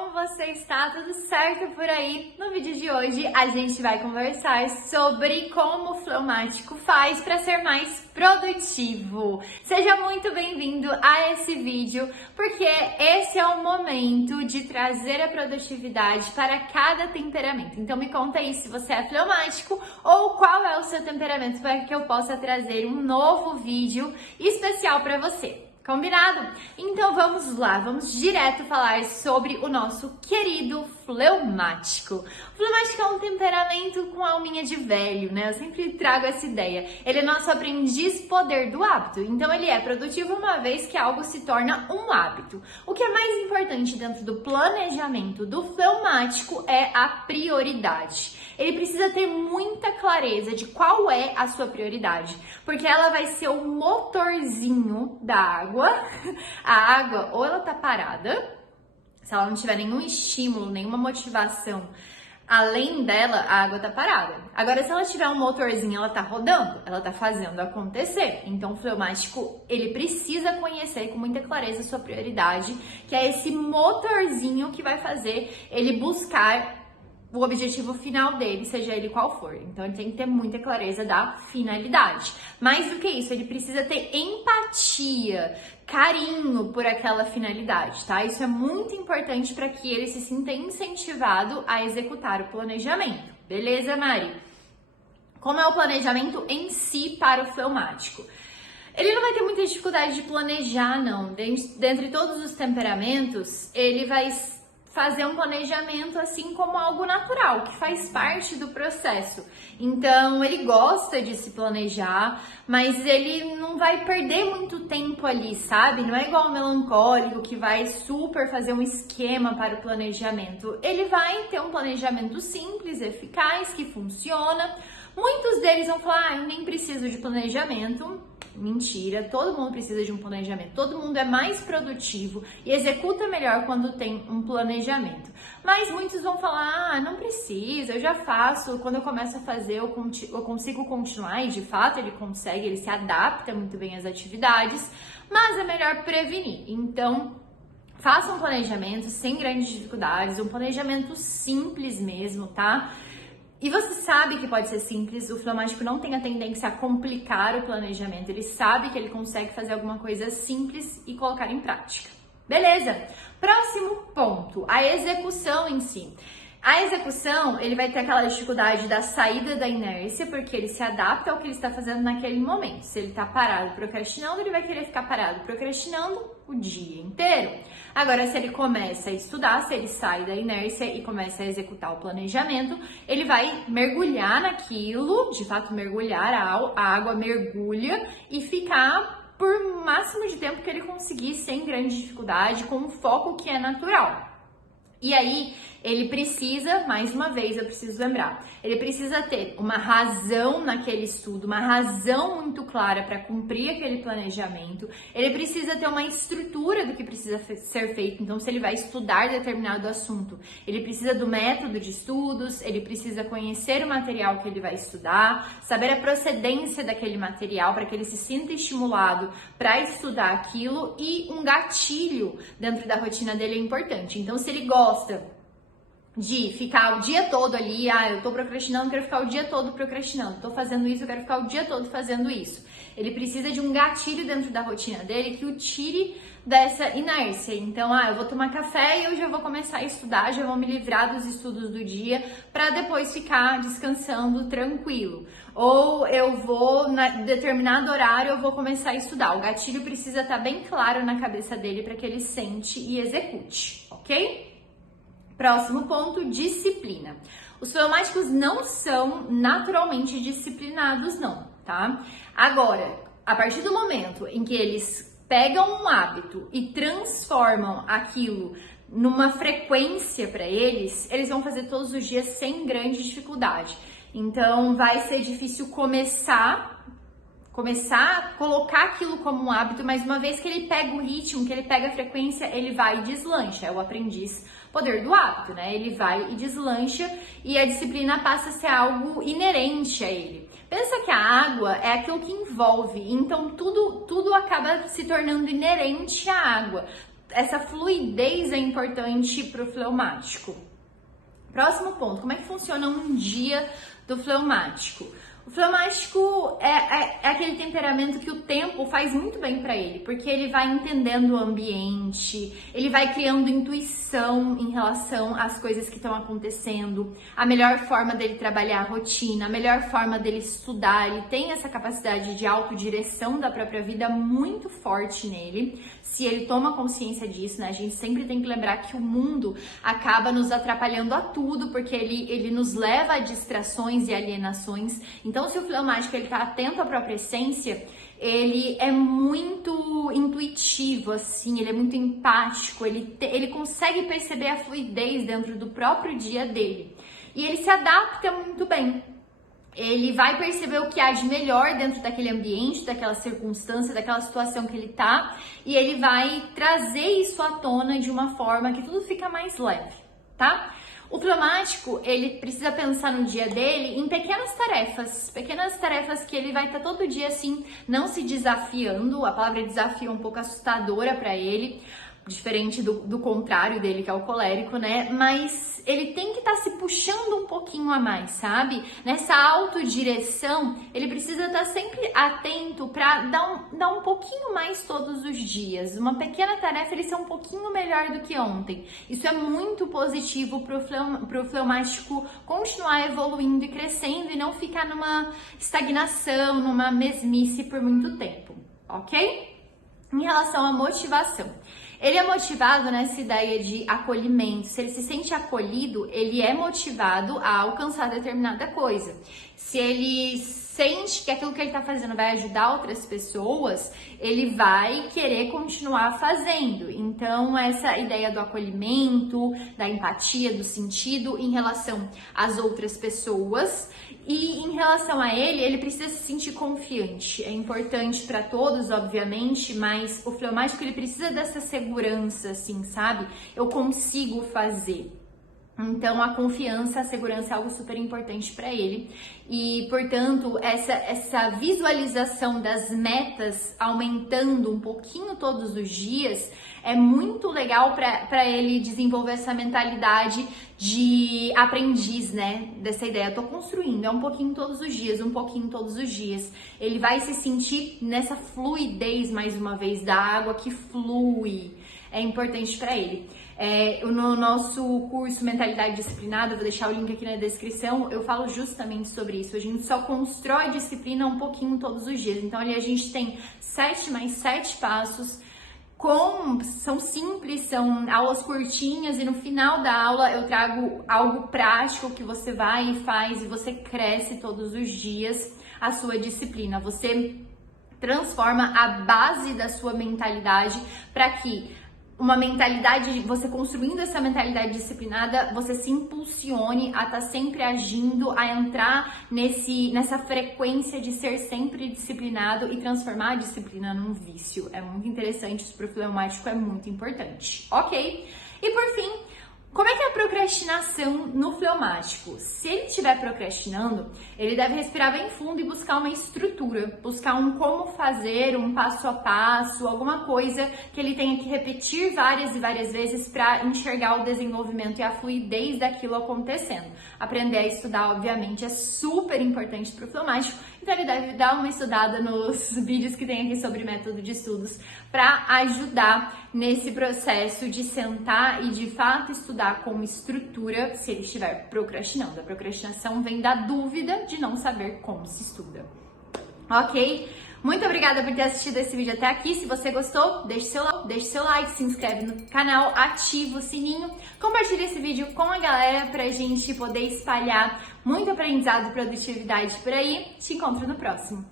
como você está? Tudo certo por aí? No vídeo de hoje a gente vai conversar sobre como o fleumático faz para ser mais produtivo. Seja muito bem-vindo a esse vídeo, porque esse é o momento de trazer a produtividade para cada temperamento. Então me conta aí se você é fleumático ou qual é o seu temperamento para que eu possa trazer um novo vídeo especial para você. Combinado? Então vamos lá, vamos direto falar sobre o nosso querido fleumático. O fleumático é um temperamento com alminha de velho, né? Eu sempre trago essa ideia. Ele é nosso aprendiz poder do hábito, então ele é produtivo uma vez que algo se torna um hábito. O que é mais importante dentro do planejamento do fleumático é a prioridade. Ele precisa ter muita clareza de qual é a sua prioridade, porque ela vai ser o motorzinho da água. A água, ou ela tá parada, se ela não tiver nenhum estímulo, nenhuma motivação, além dela, a água tá parada. Agora, se ela tiver um motorzinho, ela tá rodando, ela tá fazendo acontecer. Então, o fleumático, ele precisa conhecer com muita clareza a sua prioridade, que é esse motorzinho que vai fazer ele buscar o objetivo final dele, seja ele qual for. Então, ele tem que ter muita clareza da finalidade. Mais do que isso, ele precisa ter empatia, carinho por aquela finalidade, tá? Isso é muito importante para que ele se sinta incentivado a executar o planejamento. Beleza, Mari? Como é o planejamento em si para o fleumático? Ele não vai ter muita dificuldade de planejar, não. Dentre todos os temperamentos, ele vai fazer um planejamento assim como algo natural, que faz parte do processo. Então, ele gosta de se planejar, mas ele não vai perder muito tempo ali, sabe? Não é igual o melancólico que vai super fazer um esquema para o planejamento. Ele vai ter um planejamento simples, eficaz, que funciona. Muitos deles vão falar, eu nem preciso de planejamento. Mentira, todo mundo precisa de um planejamento, todo mundo é mais produtivo e executa melhor quando tem um planejamento. Mas muitos vão falar, não precisa, eu já faço, quando eu começo a fazer eu consigo continuar, e de fato ele consegue, ele se adapta muito bem às atividades, mas é melhor prevenir. Então, faça um planejamento sem grandes dificuldades, um planejamento simples mesmo, tá? E você sabe que pode ser simples, o fleumático não tem a tendência a complicar o planejamento, ele sabe que ele consegue fazer alguma coisa simples e colocar em prática. Beleza? Próximo ponto, a execução em si. A execução, ele vai ter aquela dificuldade da saída da inércia, porque ele se adapta ao que ele está fazendo naquele momento. Se ele está parado procrastinando, ele vai querer ficar parado procrastinando o dia inteiro. Agora, se ele começa a estudar, se ele sai da inércia e começa a executar o planejamento, ele vai mergulhar naquilo, de fato mergulhar, a água mergulha e ficar por o máximo de tempo que ele conseguir, sem grande dificuldade, com um foco que é natural. E aí, ele precisa, mais uma vez, eu preciso lembrar, ele precisa ter uma razão naquele estudo, uma razão muito clara para cumprir aquele planejamento, ele precisa ter uma estrutura do que precisa ser feito. Então, se ele vai estudar determinado assunto, ele precisa do método de estudos, ele precisa conhecer o material que ele vai estudar, saber a procedência daquele material para que ele se sinta estimulado para estudar aquilo, e um gatilho dentro da rotina dele é importante. Então, se ele gosta de ficar o dia todo ali, eu tô procrastinando, quero ficar o dia todo procrastinando, tô fazendo isso, eu quero ficar o dia todo fazendo isso. Ele precisa de um gatilho dentro da rotina dele que o tire dessa inércia. Então, eu vou tomar café e eu já vou começar a estudar, já vou me livrar dos estudos do dia para depois ficar descansando tranquilo. Ou eu vou, em determinado horário, eu vou começar a estudar. O gatilho precisa estar bem claro na cabeça dele para que ele sente e execute, ok? Próximo ponto, disciplina. Os fleumáticos não são naturalmente disciplinados, não, tá? Agora, a partir do momento em que eles pegam um hábito e transformam aquilo numa frequência para eles, eles vão fazer todos os dias sem grande dificuldade. Então, vai ser difícil começar a colocar aquilo como um hábito, mas uma vez que ele pega o ritmo, que ele pega a frequência, ele vai e deslancha. É o aprendiz poder do hábito, né? Ele vai e deslancha e a disciplina passa a ser algo inerente a ele. Pensa que a água é aquilo que envolve, então tudo acaba se tornando inerente à água. essa fluidez é importante para o fleumático. Próximo ponto, como é que funciona um dia do fleumático? O fleumático é aquele temperamento que o tempo faz muito bem para ele, porque ele vai entendendo o ambiente, ele vai criando intuição em relação às coisas que estão acontecendo, a melhor forma dele trabalhar a rotina, a melhor forma dele estudar. Ele tem essa capacidade de autodireção da própria vida muito forte nele, se ele toma consciência disso, né? A gente sempre tem que lembrar que o mundo acaba nos atrapalhando a tudo, porque ele nos leva a distrações e alienações. Então, se o fleumático ele tá atento à própria essência, ele é muito intuitivo, assim, ele é muito empático, ele consegue perceber a fluidez dentro do próprio dia dele. E ele se adapta muito bem. Ele vai perceber o que há de melhor dentro daquele ambiente, daquela circunstância, daquela situação que ele tá, e ele vai trazer isso à tona de uma forma que tudo fica mais leve, tá? O fleumático, ele precisa pensar no dia dele em pequenas tarefas que ele vai estar todo dia assim, não se desafiando. A palavra desafio é um pouco assustadora para ele, diferente do contrário dele, que é o colérico, né? Mas ele tem que estar se puxando um pouquinho a mais, sabe? Nessa autodireção, ele precisa estar sempre atento para dar um pouquinho mais todos os dias. Uma pequena tarefa, ele ser um pouquinho melhor do que ontem. Isso é muito positivo pro fleumático continuar evoluindo e crescendo e não ficar numa estagnação, numa mesmice por muito tempo, ok? Em relação à motivação, ele é motivado nessa ideia de acolhimento. Se ele se sente acolhido, ele é motivado a alcançar determinada coisa. Se ele sente que aquilo que ele está fazendo vai ajudar outras pessoas, ele vai querer continuar fazendo. Então, essa ideia do acolhimento, da empatia, do sentido em relação às outras pessoas. E em relação a ele precisa se sentir confiante. É importante para todos, obviamente, mas o fleumático ele precisa dessa segurança, assim, sabe? Eu consigo fazer. Então, a confiança, a segurança é algo super importante para ele. E, portanto, essa visualização das metas aumentando um pouquinho todos os dias é muito legal para ele desenvolver essa mentalidade de aprendiz, né? Dessa ideia, eu tô construindo, é um pouquinho todos os dias, um pouquinho todos os dias. Ele vai se sentir nessa fluidez, mais uma vez, da água que flui. É importante para ele. No nosso curso Mentalidade Disciplinada, eu vou deixar o link aqui na descrição, eu falo justamente sobre isso. A gente só constrói disciplina um pouquinho todos os dias. Então, ali a gente tem 7 mais 7 passos, são simples, são aulas curtinhas e no final da aula eu trago algo prático que você vai e faz e você cresce todos os dias a sua disciplina. Você transforma a base da sua mentalidade para que você construindo essa mentalidade disciplinada, você se impulsione a estar sempre agindo, a entrar nessa frequência de ser sempre disciplinado e transformar a disciplina num vício. É muito interessante, isso pro fleumático é muito importante, ok? E por fim, como é que é a procrastinação no fleumático? Se ele estiver procrastinando, ele deve respirar bem fundo e buscar uma estrutura, buscar um como fazer, um passo a passo, alguma coisa que ele tenha que repetir várias e várias vezes para enxergar o desenvolvimento e a fluidez daquilo acontecendo. Aprender a estudar, obviamente, é super importante para o fleumático, então ele deve dar uma estudada nos vídeos que tem aqui sobre método de estudos para ajudar nesse processo de sentar e de fato estudar com estrutura se ele estiver procrastinando. A procrastinação vem da dúvida de não saber como se estuda. Ok? Muito obrigada por ter assistido esse vídeo até aqui. Se você gostou, deixe seu like, se inscreve no canal, ativa o sininho, compartilha esse vídeo com a galera pra gente poder espalhar muito aprendizado e produtividade por aí. Te encontro no próximo.